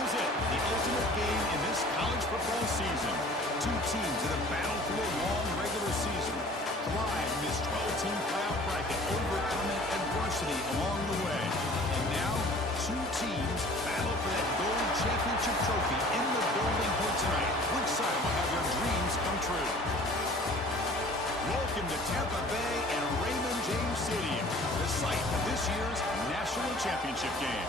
is it, the ultimate game in this college football season. Two teams that have battled through a long regular season, thrive in this 12-team playoff bracket, overcoming adversity along the way. And now, two teams battle for that gold championship trophy in the building here tonight. Which side will have their dreams come true? Welcome to Tampa Bay and Raymond James Stadium, the site of this year's national championship game.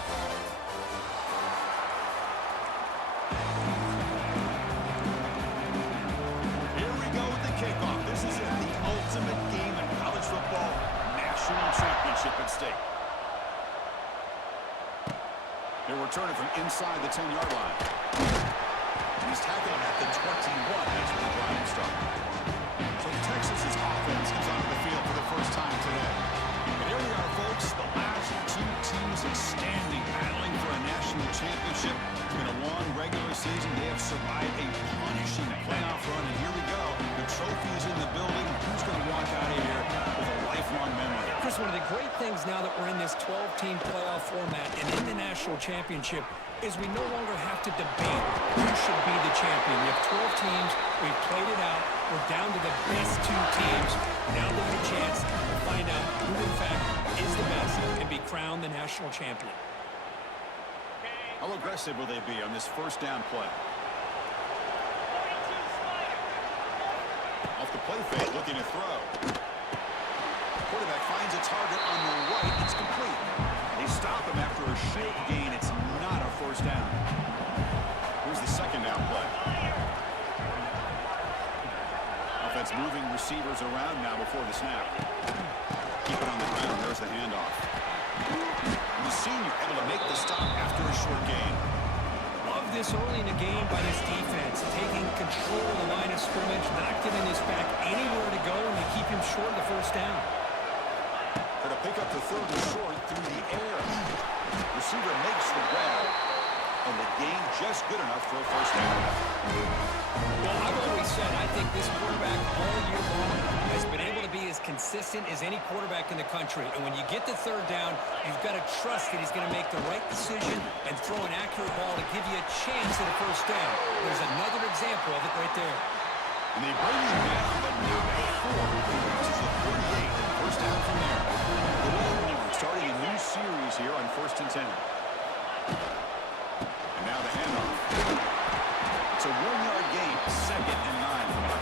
Here we go with the kickoff. This is it, the ultimate game in college football, national championship at stake. They're returning from inside the 10-yard line. He's tackled at the 21. That's where the drive started. So Texas's offense comes onto the field for the first time today. And here we are, folks, the last two teams standing, battling for a national championship. It's been a long regular season. They have survived a punishing playoff run, and here we go. The trophy is in the building. Who's going to walk out of here with a lifelong memory? Chris, one of the great things now that we're in this 12-team playoff format and in the national championship is we no longer have to debate who should be the champion. You have 12 teams. We've played it out. We're down to the best two teams. Now there's a chance to find out who, in fact, is the best and be crowned the national champion. How aggressive will they be on this first down play? Off the play fake, looking to throw. Quarterback finds a target on the right. It's complete. They stop him after a short gain. It's not a first down. Here's the second down play. Offense moving receivers around now before the snap. Keep it on the ground. There's the handoff. And the senior able to make the stop after a short gain. Love this early in the game by this defense, taking control of the line of scrimmage, not giving this back anywhere to go, and they keep him short of the first down. Going to pick up the third and short through the air. Receiver makes the grab, and the gain just good enough for a first down. Well, I've always said I think this quarterback all year long has been able to be as consistent as any quarterback in the country. And when you get the third down, you've got to trust that he's going to make the right decision and throw an accurate ball to give you a chance at a first down. There's another example of it right there. And they bring him down, but now at 4. This is the 38. First down from there. The Longhorns starting a new series here on 1st and 10. And now the handoff. It's a 1-yard gain, 2nd and 9 from there.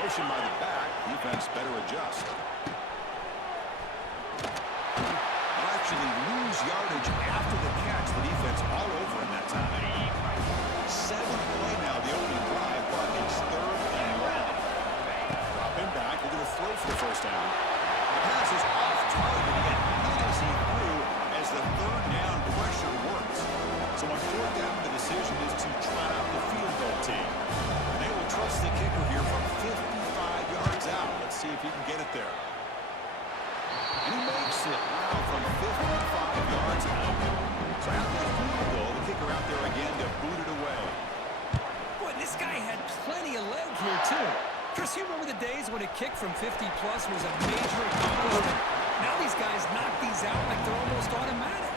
Motion by the back. Defense better adjust. They'll actually lose yardage after the catch. The defense all over in that time. 7th play now, the opening drive, but it's 3rd and long. Drop him back. They're going to throw for the first down. The pass is off target. He got hit as he threw as the third down pressure works. So on 4th down, the decision is to try out the field goal team. And they will trust the kicker here from 55 yards out. Let's see if he can get it there. And he makes it now from 55 yards out. So after the field goal, the kicker out there again to boot it away. Boy, this guy had plenty of leg here, too. Chris, you remember the days when a kick from 50-plus was a major accomplishment? Now these guys knock these out like they're almost automatic.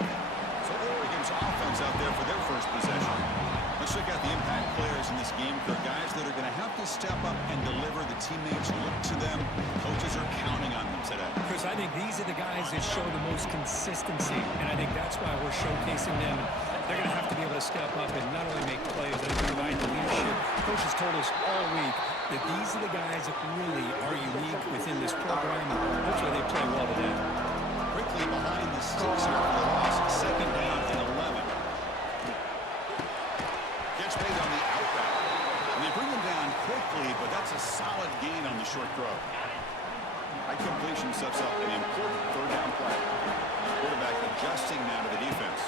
So Oregon's offense out there for their first possession. Let's check out the impact players in this game. They're guys that are going to have to step up and deliver. The teammates look to them. Coaches are counting on them today. Chris, I think these are the guys that show the most consistency, and I think that's why we're showcasing them. They're going to have to be able to step up and not only make plays, but provide the leadership. Coach has told us all week that these are the guys that really are unique within this program, and hopefully they play well today. Quickly behind the sticks here for the loss. 2nd down and 11. Catch made on the out route. And they bring him down quickly, but that's a solid gain on the short throw. High completion sets up an important 3rd down play. Quarterback adjusting now to the defense.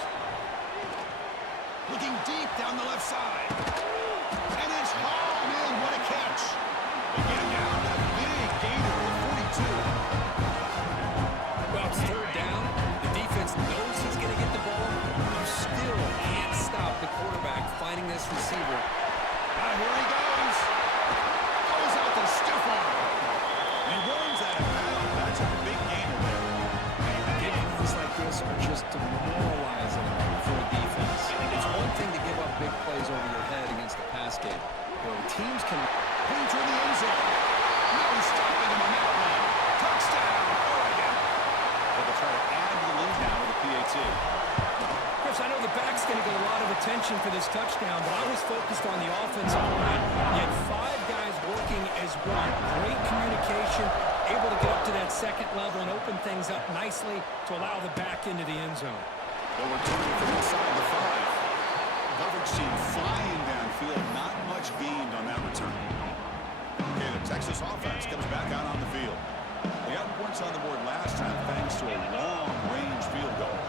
Looking deep down the left side. And it's hauled in. What a catch. They get him down. A big gainer of 42. Well, it's 3rd down. The defense knows he's going to get the ball. You this receiver. Here he goes. Goes out the stiff arm. He runs out of bounds. That's a big gainer there. Big runs like this are just demoralizing for a defense. It's one thing to give up big plays over your head against the pass game, where teams can Into the end zone. No stopping him on that one. Touchdown, Oregon. But they'll try to add to the lead now with a PAT. Chris, I know the back's going to get a lot of attention for this touchdown, but I was focused on the offensive line. You had 5 guys working as one. Great communication, able to get up to that second level and open things up nicely to allow the back into the end zone. They'll return from inside the 5. Coverage team flying downfield. Not much gained on that return. Okay, the Texas offense comes back out on the field. They got points on the board last time thanks to a long-range field goal.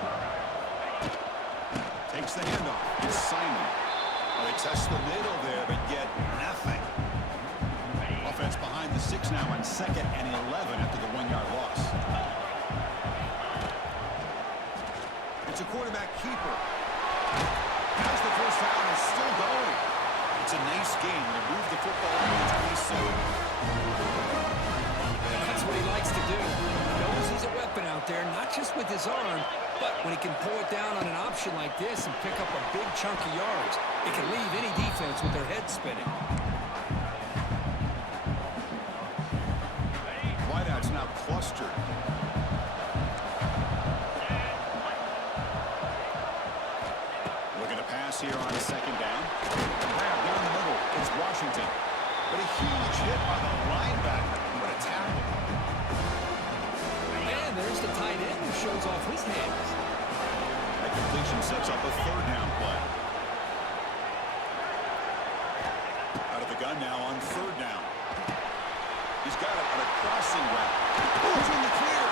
Takes the handoff. It's Simon. Well, they test the middle there, but get nothing. Offense behind the 6 now on 2nd and 11 after the 1-yard loss. It's a quarterback keeper. Has the first down and still going. It's a nice game. They move the football into the 27. That's what he likes to do. He knows he's a weapon out there, not just with his arm, but when he can pull it down on an option like this and pick up a big chunk of yards, it can leave any defense with their head spinning. Wideouts now clustered. Looking to pass here on 2nd down. Grab down the middle. It's Washington. But a huge hit by the linebacker. What a tackle. And there's the tight end who shows off his hands. That completion sets up a 3rd down play. Out of the gun now on 3rd down. He's got it on a crossing route. Who's in the clear?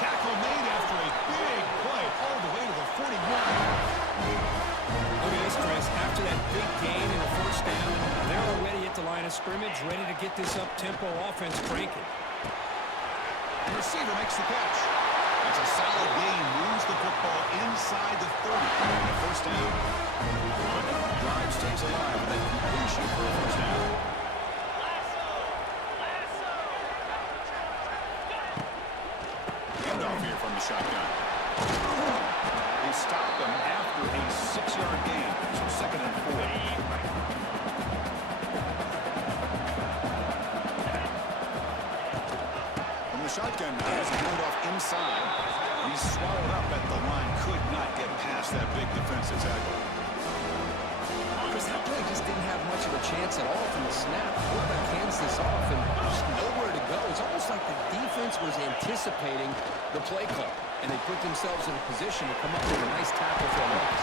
Tackle made after a big play all the way to the 41. Look at this, Chris. After that big gain in the 1st down, they're already at the line of scrimmage, ready to get this up-tempo offense cranking. The receiver makes the catch. That's a solid gain. Moves the football inside the 30. The 1st down. Drive stays alive with that completion for a 1st down. Handoff here from the shotgun. They stop them after a 6-yard gain. So 2nd and 4. Shotgun now has a handoff inside. He's swallowed up at the line. Could not get past that big defensive tackle. Chris, that play just didn't have much of a chance at all from the snap. Quarterback hands this off and just nowhere to go. It's almost like the defense was anticipating the play call, and they put themselves in a position to come up with a nice tackle for a loss.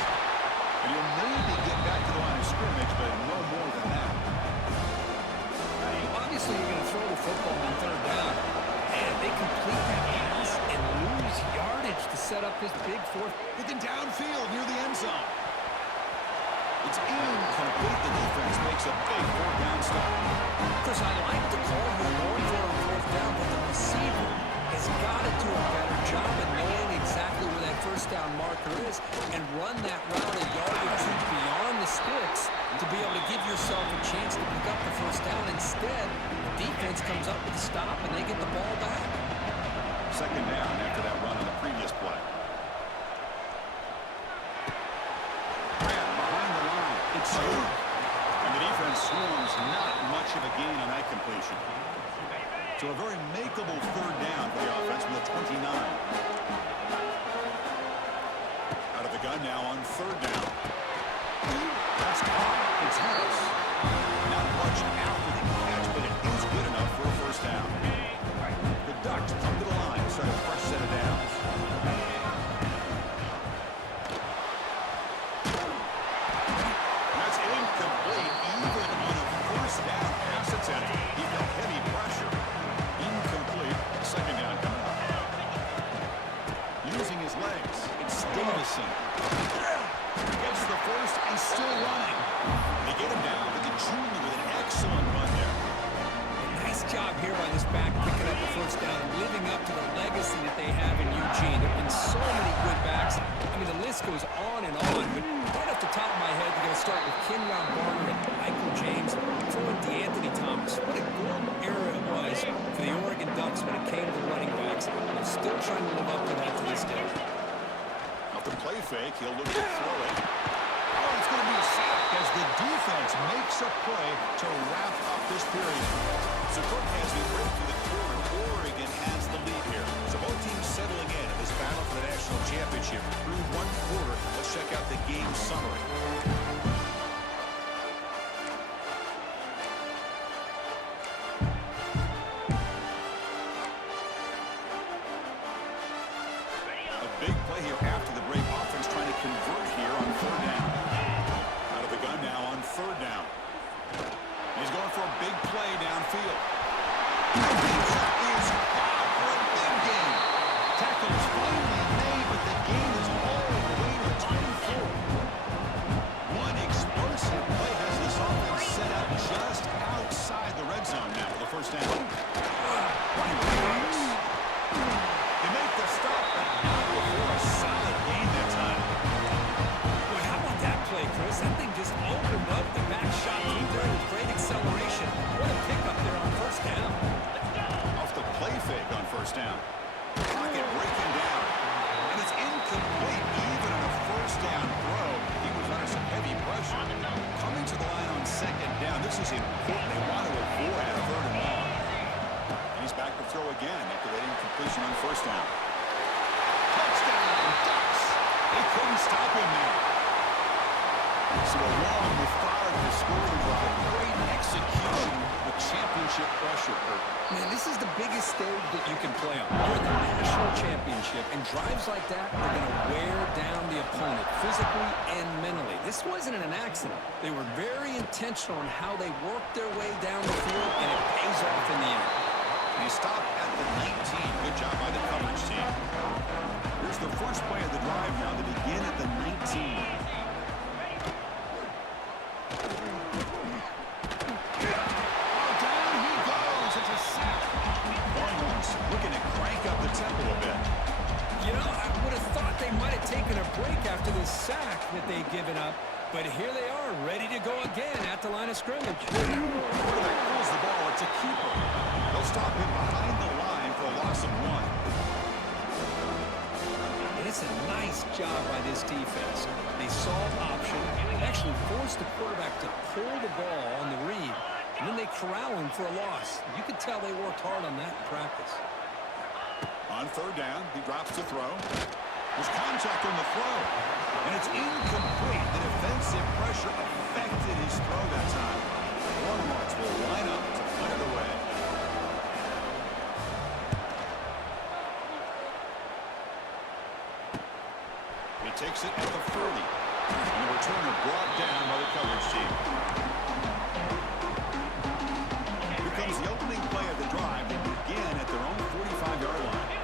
And you'll maybe get back to the line of scrimmage, but no more than that. Obviously, you're going to throw the football on 3rd down. And they complete that pass and lose yardage to set up this big 4th. Looking downfield near the end zone. It's incomplete. The defense makes a big 4th down stop. Chris, I like the call here going for a 4th down, but the receiver has got to do a better job of knowing exactly where that 1st down marker is and run that route a yard or 2 beyond the sticks to be able to give yourself a chance to pick up the 1st down. Instead, the defense comes up with a stop and they get the ball back. 2nd down after that run on the previous play. Grab behind the line. It's good. And the defense swarms. Not much of a gain on that completion. So a very makeable 3rd down for the offense from the 29. Out of the gun now on 3rd down. That's caught. It's Harris. Not much after the catch, but it is good enough for a 1st down. The Ducks come to the line, start a fresh set of downs. That's incomplete, even on a 1st down pass attempt. He got heavy pressure. Incomplete. 2nd down coming up. Using his legs, it's Davison. Gets the 1st and still running. They get him down, but the junior with an excellent run job here by this back, picking up the first down and living up to the legacy that they have in Eugene. There have been so many good backs. I mean, the list goes on and on, but right off the top of my head, you're going to start with Kenyon Barner and Michael James, throw in DeAnthony Thomas. What a golden era it was for the Oregon Ducks when it came to running backs. I'm still trying to live up to that to this day. Off the play fake, he'll look to throw it. Oh, it's going to be a sack as the defense makes a play to wrap up this period. So, Cook, as we break through the quarter, Oregon has the lead here. So both teams settling in this battle for the national championship through one quarter. Let's check out the game summary. A big play here after the break. Offense trying to convert here on third down. Out of the gun now on third down. He's going for a big play downfield. That is caught for a big gain. Tackle is finally made, but the gain is all the way to the 24. One explosive play has this offense set up just outside the red zone now for the first down. They make the stop, but not before a solid gain that time. Boy, how about that play, Chris? That thing just opened up. The back shot through there with great acceleration. What a pickup there on first down. Off the play fake on first down. Pocket breaking down. And it's incomplete even on a first down throw. He was under some heavy pressure. Coming to the line on second down. This is important. They want to avoid a third and long. And he's back to throw again after that incompletion on first down. Touchdown, Ducks. They couldn't stop him now. So a long, methodical scoring drive. Great execution with championship pressure. Man, this is the biggest stage that you can play on. You're in the national championship, and drives like that are going to wear down the opponent physically and mentally. This wasn't an accident. They were very intentional in how they worked their way down the field, and it pays off in the end. And he stopped at the 19. Good job by the coverage team. Here's the first play of the drive now to begin at the 19. Looking to crank up the tempo a bit. You know, I would have thought they might have taken a break after the sack that they'd given up, but here they are, ready to go again at the line of scrimmage. Quarterback pulls the ball. It's a keeper. They'll stop him behind the line for a loss of 1. And it's a nice job by this defense. They saw option, actually forced the quarterback to pull the ball on the read, and then they corral him for a loss. You could tell they worked hard on that in practice. On third down, he drops the throw. There's contact on the throw, and it's incomplete. The defensive pressure affected his throw that time. Warmarks will line up to put it away. He takes it at the 40, and the returner brought down by the coverage team. Here comes the opening play of the drive. They begin at their own 45-yard line.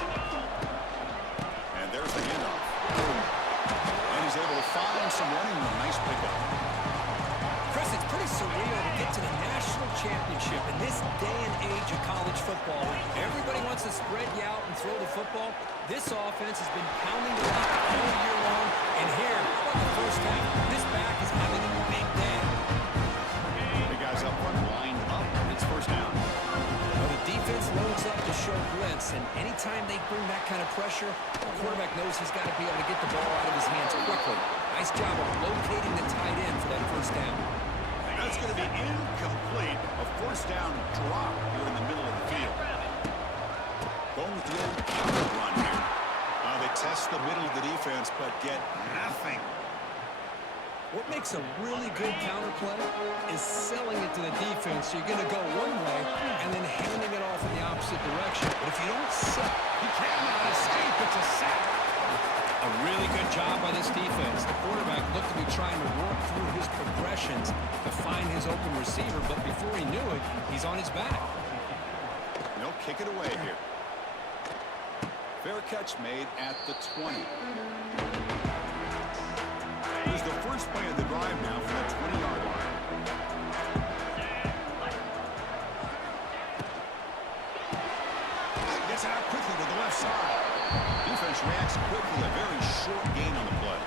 And there's the handoff. And he's able to find some running room. Nice pickup. Chris, it's pretty surreal to get to the national championship in this day and age of college football. Everybody wants to spread you out and throw the football. This offense has been pounding the rock all year long. And here, about the first half, this back is having a big day. The guys up front lined up. It's first down. Well, the defense loads up to show blitz, and anytime they bring that kind of pressure, the quarterback knows he's got to be able to get the ball out of his hands quickly. Nice job of locating the tight end for that first down. That's going to be incomplete. A first down drop here in the middle of the field. Going with the old counter run here. They test the middle of the defense, but get nothing. What makes a really good counter play is selling it to the defense. So you're going to go one way and then handing it off in the opposite direction. But if you don't sell, He cannot escape. It's a sack. a really good job by this defense. The quarterback looked to be trying to work through his progressions to find his open receiver, but before he knew it, he's on his back. And they'll kick it away here. Fair catch made at the 20. Here's the first play of the drive now for the 20-yard line. Gets it out quickly to the left side. Defense reacts quickly. A very short gain on the play.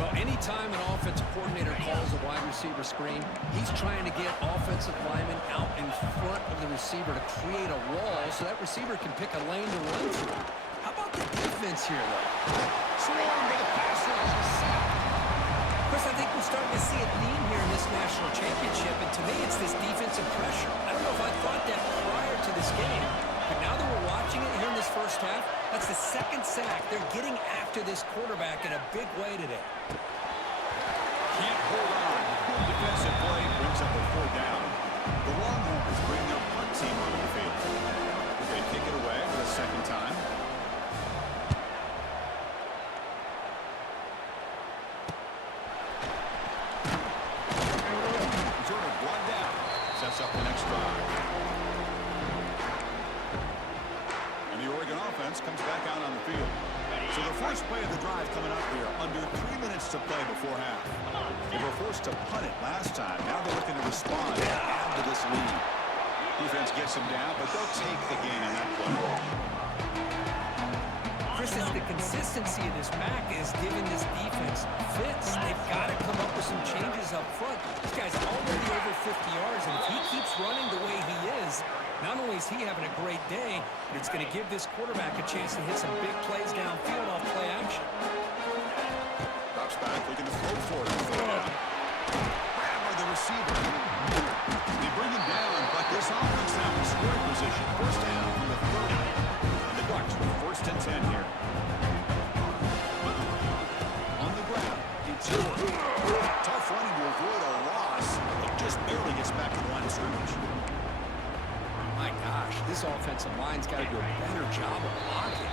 Well, anytime an offensive coordinator calls a wide receiver screen, he's trying to get offensive linemen out in front of the receiver to create a wall so that receiver can pick a lane to run through. How about the defense here, though? Swarm with a pass rush. Chris, I think we're starting to see a theme here in this national championship, and to me, it's this defensive pressure. I don't know if I thought that prior to this game, but now that we're watching it here in this first half, that's the second sack. They're getting after this quarterback in a big way today. Can't hold on. Good defensive play brings up a 4th down. The Longhorns bring their punt team onto the field. They kick it away for the second time. Returner brought down. Sets up the next drive. And the Oregon offense comes back out on the field. So the first play of the drive coming up here, under 3 minutes to play before half. They were forced to punt it last time. Now they're looking to respond and add to this lead. Defense gets them down, but they'll take the gain on that play. Chris, it's the consistency of this back is giving this defense fits. They've got to come up with some changes up front. This guy's already over 50 yards, and if he keeps running the way he is, not only is he having a great day, but it's going to give this quarterback a chance to hit some big plays downfield off play action. Drops back, looking to throw for it. Grab by the receiver. They bring him down, but this offense now in scoring position. First down from the 30. And the Ducks with 1st and 10 here. On the ground, it's tough running to avoid a loss, but just barely gets back to the line of scrimmage. My gosh, this offensive line's got to do a better job of blocking.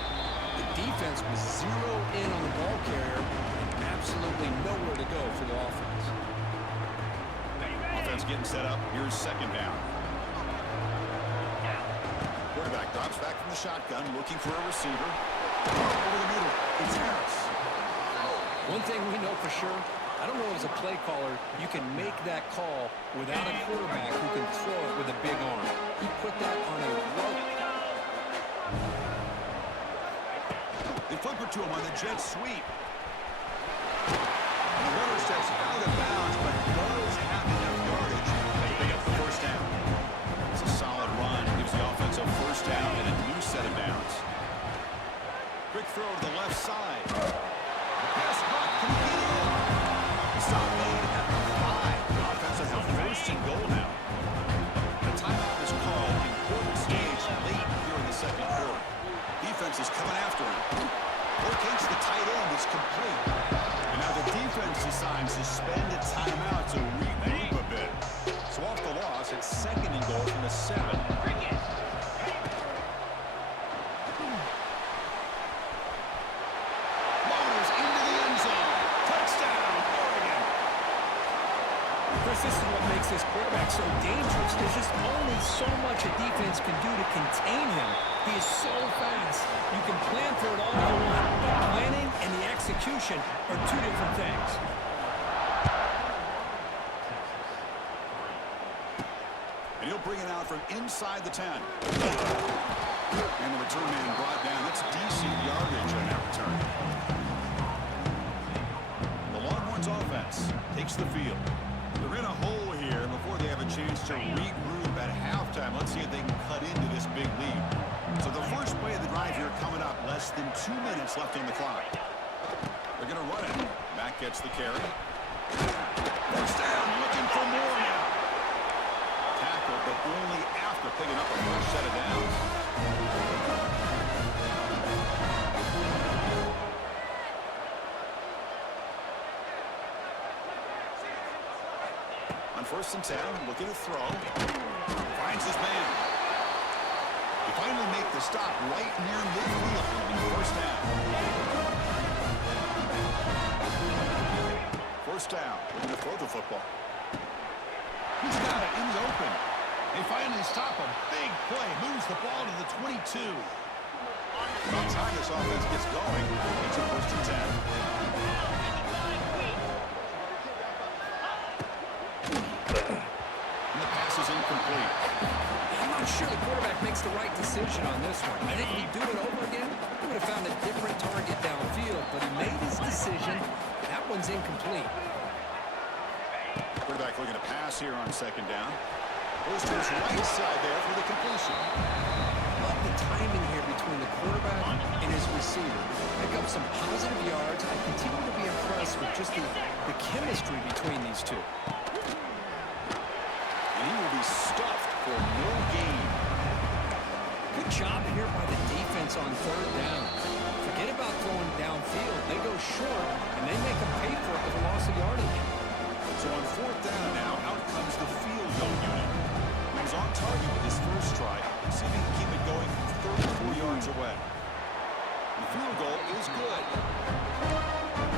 The defense was 0 in on the ball carrier and absolutely nowhere to go for the offense. Offense getting set up. Here's 2nd down. Quarterback drops back from the shotgun, looking for a receiver. Over the middle, it's Harris. One thing we know for sure, I don't know as a play caller, you can make that call without a quarterback who can throw it with a big arm. He put that on a rope. They flip it to him on the jet sweep. The runner steps out of bounds, but does have enough yardage to pick up the 1st down. It's a solid run. Gives the offense a 1st down and a new set of downs. Quick throw to the left side. Pass caught. Can he get it in? Stop made at the 5. The offense will have 1st and goal now. The timeout is called. Important stage late here in the 2nd quarter. Defense is coming after him. Locates the tight end. It's complete. And now the defense decides to spend a timeout to regroup a bit. So off the loss, it's 2nd and goal from the 7. Motors into the end zone. Touchdown, Oregon. Chris, this is what makes this quarterback so dangerous. There's just only so much a defense can do to contain him. He is so fast. You can plan for it all you want, but planning and the execution are 2 different things. And he'll bring it out from inside the 10. And the return man brought down. That's decent yardage on that return. The Longhorns offense takes the field. They're in a hole here before they have a chance to regroup at halftime. Let's see if they can cut into this big lead. So the first play of the drive here coming up, less than 2 minutes left on the clock. They're going to run it. Mack gets the carry. First down, looking for more now. Tackle, but only after picking up a first set of downs. On 1st and 10, looking to throw. Finds his man. They finally make the stop right near midfield. It'll be 1st down. 1st down. Looking to throw the football. He's got it in the open. They finally stop him. Big play. Moves the ball to the 22. About time this offense gets going. It's a 1st and 10. And the pass is incomplete. I'm I'm not sure the quarterback makes the right decision on this one. I think if he'd do it over again, he would have found a different target downfield, but he made his decision. That one's incomplete. Quarterback looking to pass here on second down. Goes to his right side there for the completion. Love the timing here between the quarterback and his receiver. Pick up some positive yards. I continue to be impressed with just the chemistry between these two. And he will be stuffed for no gain. Good job here by the defense on third down. Forget about throwing downfield. They go short, and they make them pay for it with a loss of yardage. So on fourth down now, out comes the field goal unit. He was on target with his first try. See if he can keep it going from 34 yards away. The field goal is good.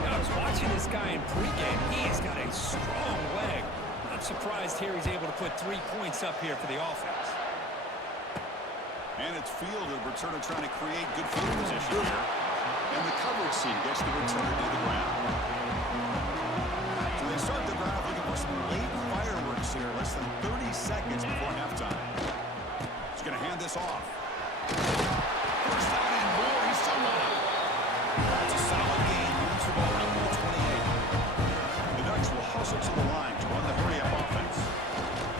I was watching this guy in pregame. He's got a strong leg. Not surprised here he's able to put 3 points up here for the offense. And it's field, the returner trying to create good field position here. And the coverage team gets the returner to the ground. So they start the drive looking for some late fireworks here, less than 30 seconds before halftime. He's going to hand this off. First down and more, he's still running. It's a solid gain, moves the ball out to the 28. The Ducks will hustle to the line to run the hurry-up offense.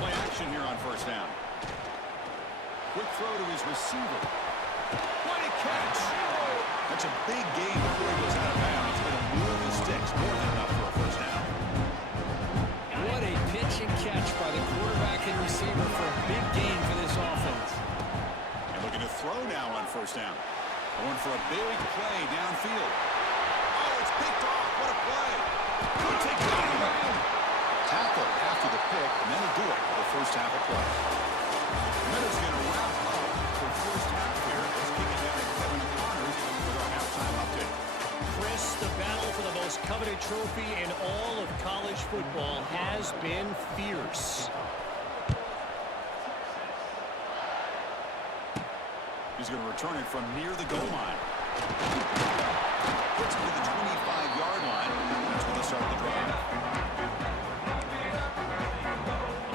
Play action here on first down. Quick throw to his receiver. What a catch! That's a big gain before he goes out of bounds. He's going to move the sticks, more than enough for a first down. What a pitch and catch by the quarterback and receiver for a big gain for this offense. And looking to throw now on first down. Going for a big play downfield. Oh, it's picked off. What a play. Could take it out around. Tackle after the pick, and then he'll do it for the first half of play. Minutes going to wrap up the first half here. Let's kick it down to Kevin Connors with our halftime update. Chris, the battle for the most coveted trophy in all of college football has been fierce. He's going to return it from near the goal line. Gets to the 25-yard line. That's where they start the drive.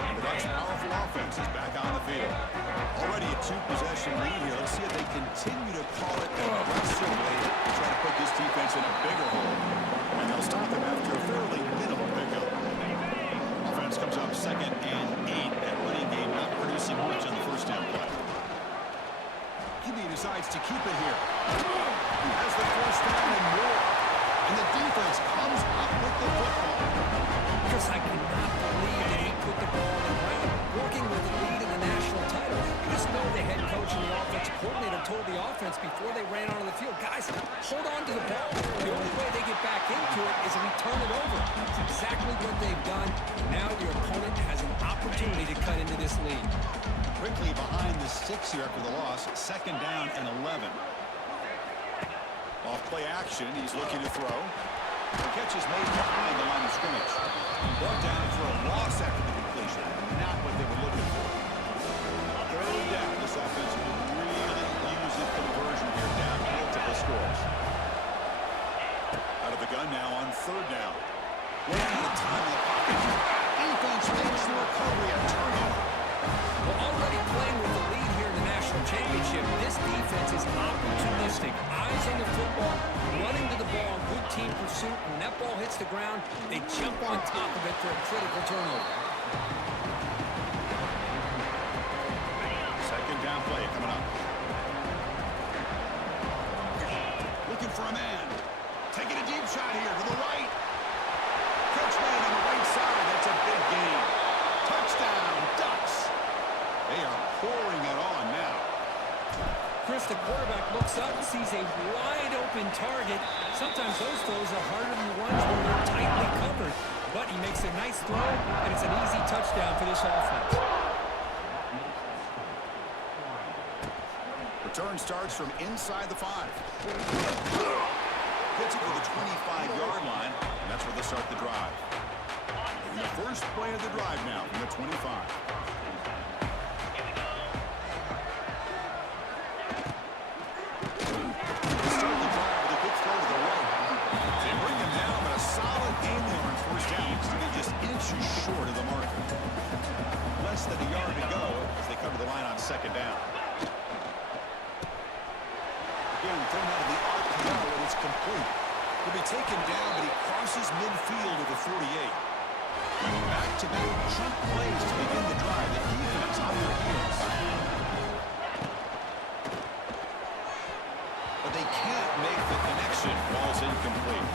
And the Ducks' powerful offense is back on the field. Already a 2-possession lead here. Let's see if they continue to call it aggressively to try to put this defense in a bigger hole. And they'll stop them after a fairly minimal pickup. Offense comes up 2nd and 8. That running game not producing much on the first down play. QB decides to keep it here. He has the first down and more. And the defense comes up with the football. Chris, I cannot believe that he put the ball on the ground, working with the lead in the national title. You just know the head coach and the offensive coordinator told the offense before they ran onto the field, guys, hold on to the ball. The only way they get back into it is if we turn it over. It's exactly what they've done. Now your opponent has an opportunity to cut into this lead. Quickly behind the 6 here after the loss. 2nd down and 11. Off play action, he's looking to throw. The catch is made behind the line of scrimmage. Brought down for a loss after the completion. Not what they were looking for. Third down. This offense will really use the conversion here down multiple scores. Out of the gun now on 3rd down. Running out of time in the pocket. Defense makes the recovery a turnover. Well, already playing with the lead here in the national championship, this defense is opportunistic. Eyes on the football, running to the ball, good team pursuit. When that ball hits the ground, they jump on top of it for a critical turnover. 2nd down play coming up. Looking for a man. Taking a deep shot here to the right. Catch made on the right side. That's a big gain. Touchdown, Ducks. They are pouring it on now. Chris, the quarterback looks up, sees a wide-open target. Sometimes those throws are harder than the ones when they're tightly covered. But he makes a nice throw, and it's an easy touchdown for this offense. Return starts from inside the 5. Gets it to the 25-yard line, and that's where they start the drive. And the first play of the drive now from the 25. Short of the marker. Less than a yard to go as they come to the line on second down. Again, thrown out of the RPO, and it's complete. He'll be taken down, but he crosses midfield to the 48. Back-to-back chunk plays to begin the drive. The defense on their heels. But they can't make the connection. Ball's incomplete.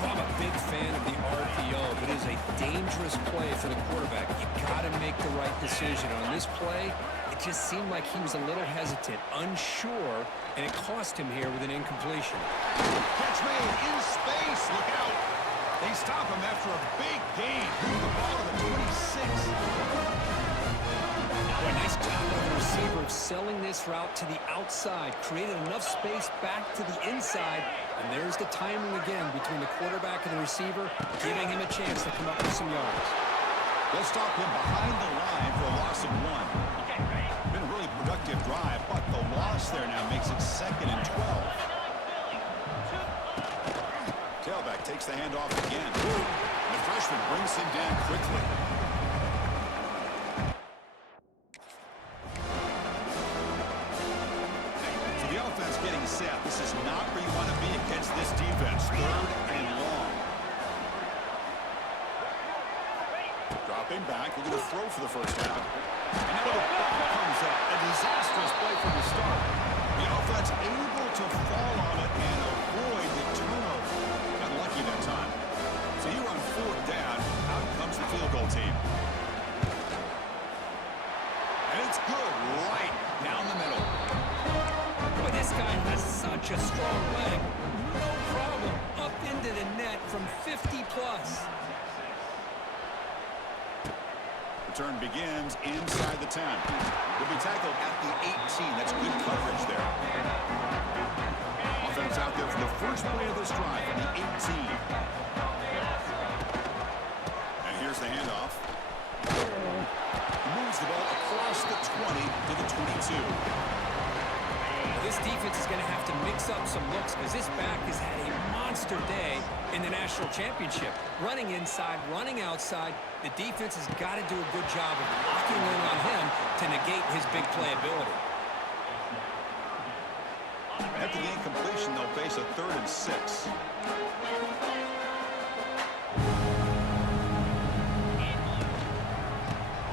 I'm a big fan of the RPO, but it is a dangerous play for the quarterback. You got to make the right decision. On this play, it just seemed like he was a little hesitant, unsure, and it cost him here with an incompletion. Catch made in space. Look out. They stop him after a big gain. Move the ball to the 26. Boy, nice job by the receiver of selling this route to the outside. Created enough space back to the inside. And there's the timing again between the quarterback and the receiver, giving him a chance to come up with some yards. They'll stop him behind the line for a loss of 1. Been a really productive drive, but the loss there now makes it 2nd and 12. Tailback takes the handoff again. The freshman brings him down quickly. So the offense getting set. This is not where you want to be against this defense. 3rd and long. Dropping back. We're going to throw for the first down. And now the ball comes up. A disastrous play from the start. The offense able to fall on it and avoid the turnover. Got lucky that time. So here on 4th down, out comes the field goal team. And it's good right down the middle. Boy, this guy has such a strong leg. No problem. Up into the net from 50 plus. Return begins inside the 10. Will be tackled at the 18. That's good coverage there. Offense out there for the first play of this drive from the 18. And here's the handoff. Moves the ball across the 20 to the 22. This defense is going to have to mix up some looks because this back has had a monster day in the national championship. Running inside, running outside. The defense has got to do a good job of locking in on him to negate his big play ability. After the incompletion, they'll face a 3rd and 6.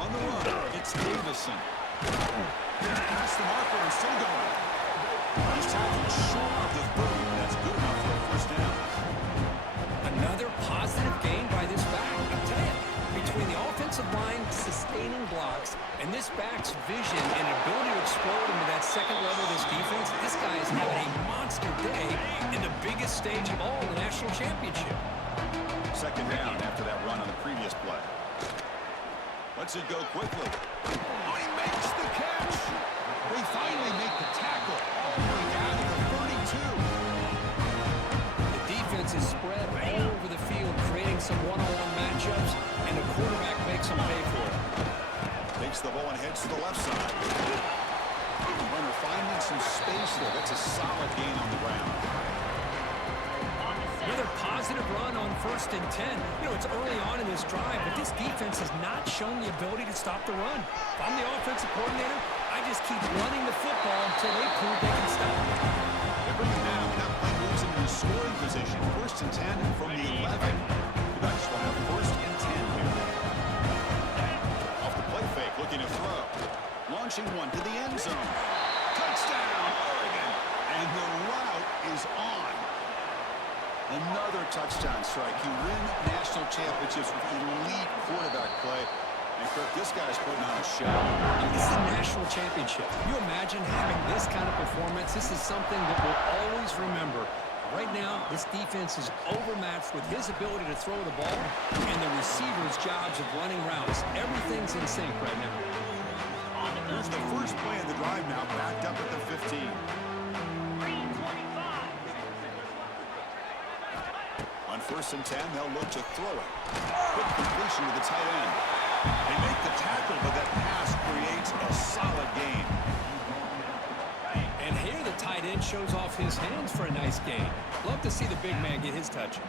On the run, it's Davison. Past the marker and still going. He's tackled short of the 30, but that's good enough for a first down. Another positive gain by this back. I tell you, between the offensive line sustaining blocks and this back's vision and ability to explode into that second level of this defense, this guy is having a monster day in the biggest stage of all, the national championship. 2nd down after that run on the previous play. Lets it go quickly. Oh, he makes the catch. They finally make the tackle. All the way down to the 32. The defense is spread all over the field, creating some one-on-one matchups, and the quarterback makes them pay for it. Takes the ball and heads to the left side. Runner finding some space there. That's a solid gain on the ground. Another positive run on 1st and 10. You know, it's early on in this drive, but this defense has not shown the ability to stop the run. If I'm the offensive coordinator, I just keep running the football until they prove they can stop it. They bring it down. That play moves him in scoring position. 1st and 10 from the 11. The Ducks will have 1st and 10 here. Off the play fake, looking to throw. Launching one to the end zone. Touchdown, Oregon. And the route is on. Another touchdown strike. You win national championships with elite quarterback play. And, Kirk, this guy's putting on a show. This is a national championship. Can you imagine having this kind of performance? This is something that we'll always remember. Right now, this defense is overmatched with his ability to throw the ball and the receivers' jobs of running routes. Everything's in sync right now. Here's the first play of the drive now, backed up at the 15. On 1st and 10, they'll look to throw it. Quick completion to the tight end. They make the tackle, but that pass creates a solid gain. And here the tight end shows off his hands for a nice gain. Love to see the big man get his touches.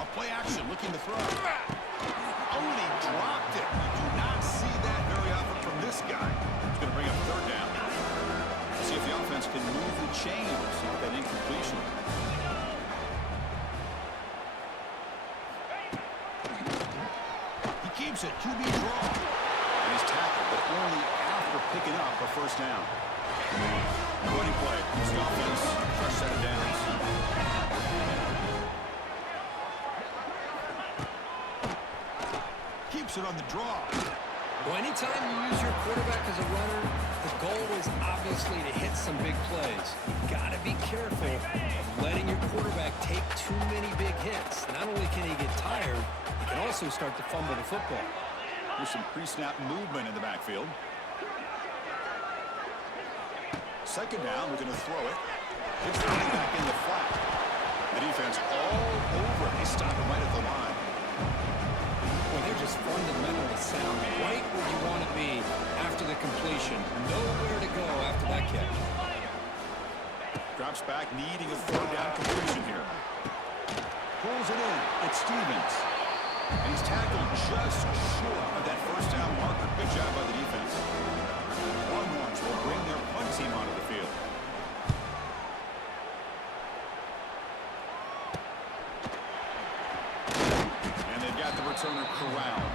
A play action, looking to throw. Oh, and he dropped it. You do not attempts at QB draw. And he's tackled, but only after picking up a first down. Running play. Keeps the offense fresh set of downs. Keeps it on the draw. Well, anytime you use your quarterback as a runner, the goal is obviously to hit some big plays. You've got to be careful of letting your quarterback take too many big hits. Not only can he get tired, he can also start to fumble the football. There's some pre-snap movement in the backfield. Second down, we're going to throw it. It's the running back in the flat. The defense all over. They stop him right at the line. Well, they're just fundamentally sound, right where you want to be after the completion. Nowhere to go after that catch. Drops back, needing a third down completion here. Pulls it in. It's Stevens. And he's tackled just short of that first down marker. Good job by the defense. Longhorns will bring their punt team onto the field. And they've got the returner corralled.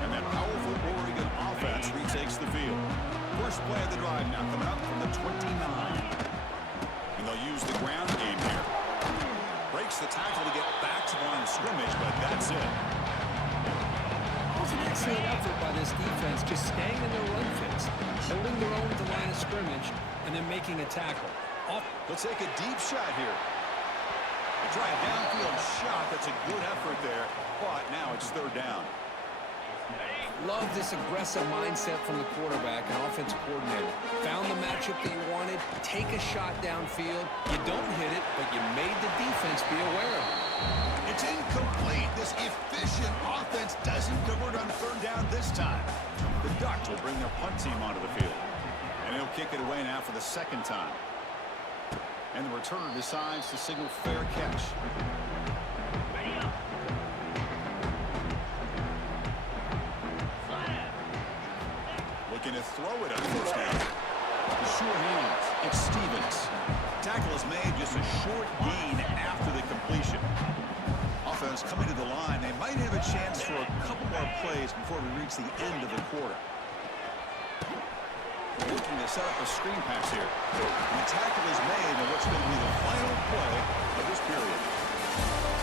And that powerful Oregon offense retakes the field. First play of the drive now coming up from the 29. And they'll use the ground game here. Breaks the tackle to get back to the line of scrimmage, but that's it. It was an excellent effort by this defense, just staying in their run fits, holding their own at the line of scrimmage, and then making a tackle. They'll take a deep shot here. They try a downfield shot. That's a good effort there, but now it's third down. Love this aggressive mindset from the quarterback and offensive coordinator. Found the matchup that you wanted, take a shot downfield. You don't hit it, but you made the defense be aware of it. It's incomplete. This efficient offense doesn't convert on third down this time. The Ducks will bring their punt team onto the field. And he'll kick it away now for the second time. And the returner decides to signal fair catch. Looking to throw it on first down. The sure hands. It's Stevens. Tackle is made, just a short gain after the completion. Offense coming to the line. They might have a chance for a couple more plays before we reach the end of the quarter. Looking to set up a screen pass here. And the tackle is made on what's going to be the final play of this period.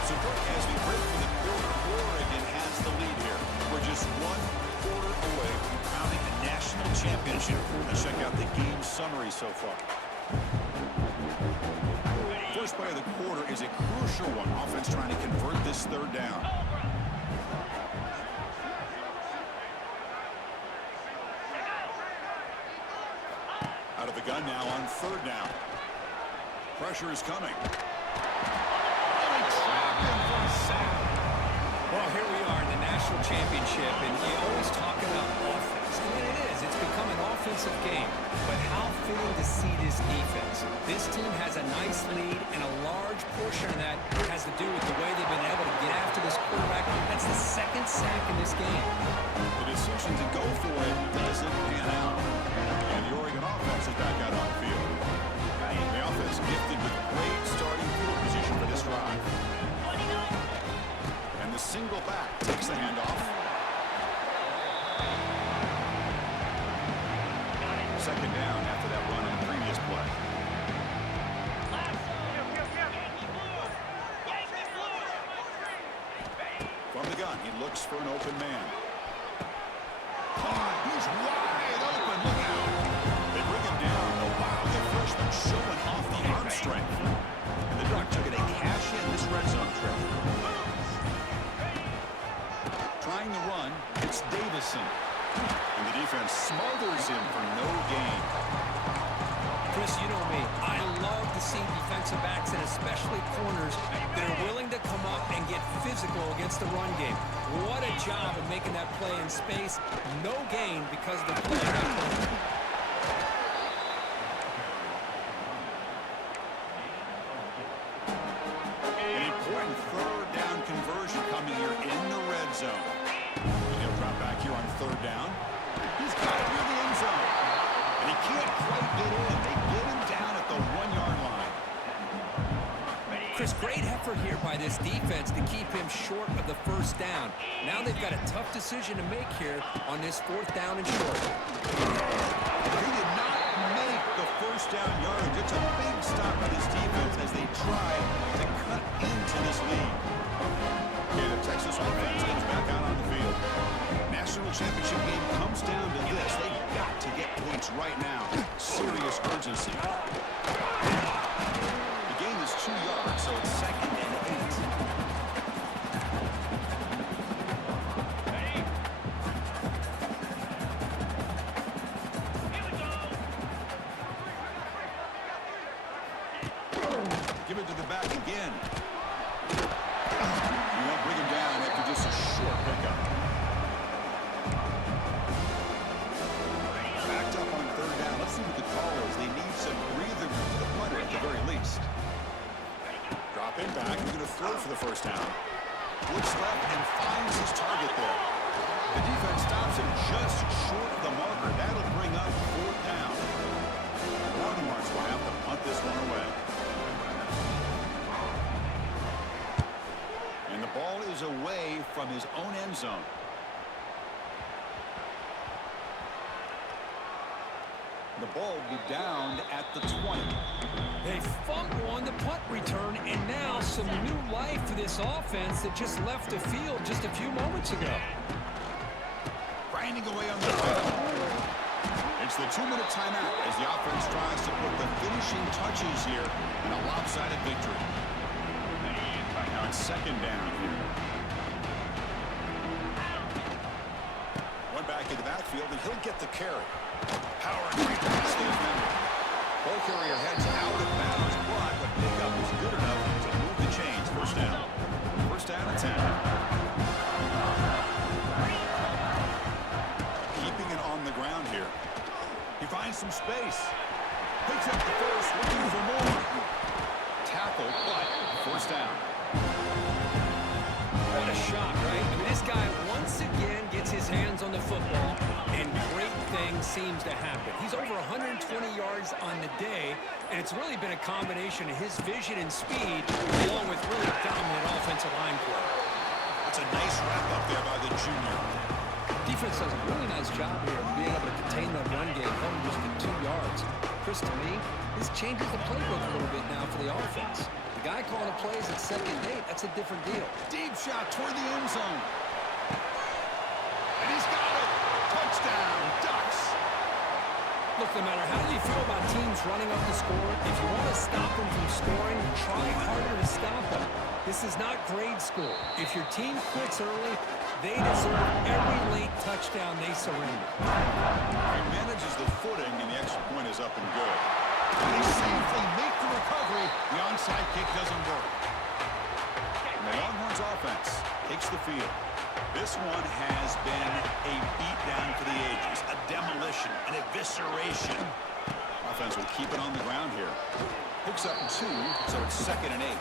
So, as we break for the quarter, Oregon has the lead here. We're just one quarter away from crowning a national championship. Let's check out the game summary so far. First play of the quarter is a crucial one. Offense trying to convert this third down. Out of the gun now on third down. Pressure is coming. Well, here we are in the national championship, and you always talk about offense. I mean, it is. It's become an offensive game. But how fitting to see this defense. This team has a nice lead, and a large portion of that has to do with the way they've been able to get after this quarterback. That's the second sack in this game. The decision to go for it doesn't pan out. And the Oregon offense is back out on the field. The offense gifted with great starting field position for this drive. And the single back takes the handoff. Second down after that run in the previous play. From the gun, he looks for an open man. He's wide open. Look out. They bring him down. Oh, wow. The freshman showing off the arm strength. And the Ducks are going to cash in this red zone trip. Trying to run. It's Davison. And the defense smothers him for no gain. Chris, you know me. I love to see defensive backs and especially corners that are willing to come up and get physical against the run game. What a job of making that play in space. No gain because of the play got called. An important third down conversion coming here in the red zone. And he'll drop back here on third down. He's got it near the end zone. And he can't quite get in. They get him down at the 1-yard line. Chris, great effort here by this defense to keep him short of the first down. Now they've got a tough decision to make here on this 4th down and short. They did not make the first down yardage. It's a big stop for this defense as they try to cut into this lead. Okay, the Texas offense gets back out on the field. National championship game comes down to this. They've got to get points right now. Serious urgency. The gain is 2 yards, so it's 2nd and 8. Give it to the back again. You won't bring him down after just a short pickup. Backed up on 3rd down. Let's see what the call is. They need some breather for the punter at the very least. Drop in back. He's going to throw for the first down. Looks left and finds his target there. The defense stops him just short of the marker. That'll bring up 4th down. The Baltimore's will have to punt this one away. And the ball is away from his own end zone. The ball will be down at the 20. They fumble on the punt return, and now some new life for this offense that just left the field just a few moments ago. Grinding away on the field. It's the 2-minute timeout as the offense tries to put the finishing touches here in a lopsided victory. Now it's 2nd down here. One back in the backfield, and he'll get the carry. Power and great pass to his member. Ball carrier heads out of bounds, but the pickup is good enough to move the chains. 1st down. 1st down and 10. Keeping it on the ground here. He finds some space. Picks up the first, looking for more. Tackled, but 1st down. What a shot, right? I mean, this guy once again gets his hands on the football, and great things seems to happen. He's over 120 yards on the day, and it's really been a combination of his vision and speed along with really dominant offensive line play. That's a nice wrap up there by the junior. Defense does a really nice job here of being able to contain that run game, home just at 2 yards. Chris, to me, this changes the playbook a little bit now for the offense. The guy calling the plays at 2nd and 8, that's a different deal. Deep shot toward the end zone. And he's got it. Touchdown, Ducks. Look, no matter how you feel about teams running up the score, if you want to stop them from scoring, try harder to stop them. This is not grade school. If your team quits early, they deserve every late touchdown they surrender. He manages the footing, and the extra point is up and good. They safely make the recovery. The onside kick doesn't work. And the Longhorns offense takes the field. This one has been a beatdown for the ages, a demolition, an evisceration. Offense will keep it on the ground here. Picks up 2, so it's 2nd and 8.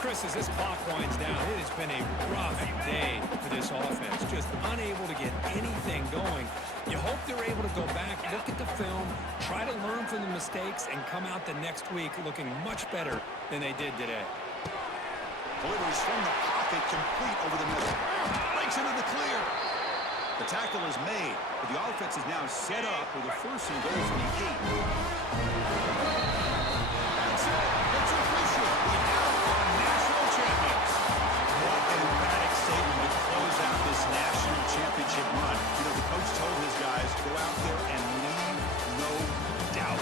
Chris, as this clock winds down, it has been a rough day for this offense. Just unable to get anything going. You hope they're able to go back, look at the film, try to learn from the mistakes, and come out the next week looking much better than they did today. Delivers from the pocket, complete over the middle. Breaks into the clear. The tackle is made, but the offense is now set up with a 1st and goal from the 8. That's it. It's official. We have our national champions. What an emphatic statement to close out this national championship run. You know, the coach told his guys, go out there and leave no doubt.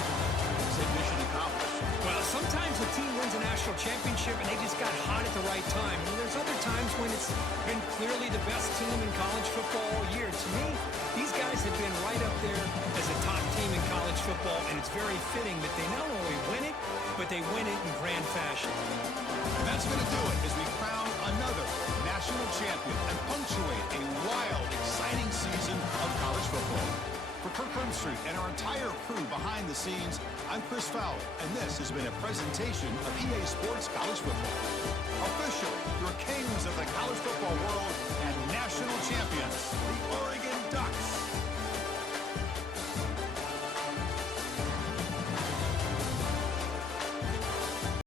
Said mission accomplished. Well, sometimes a team wins a national championship and they just got hot at the right time. And there's other times when it's been clearly the best team in college football all year. To me, these guys have been right up there as a top team in college football, and it's very fitting that they not only win it, but they win it in grand fashion. And that's going to do it as we crown another national champion and punctuate a wild, exciting season of college football. For Kirk Street and our entire crew behind the scenes, I'm Chris Fowler, and this has been a presentation of EA Sports College Football. Officially, your kings of the college football world and national champions, the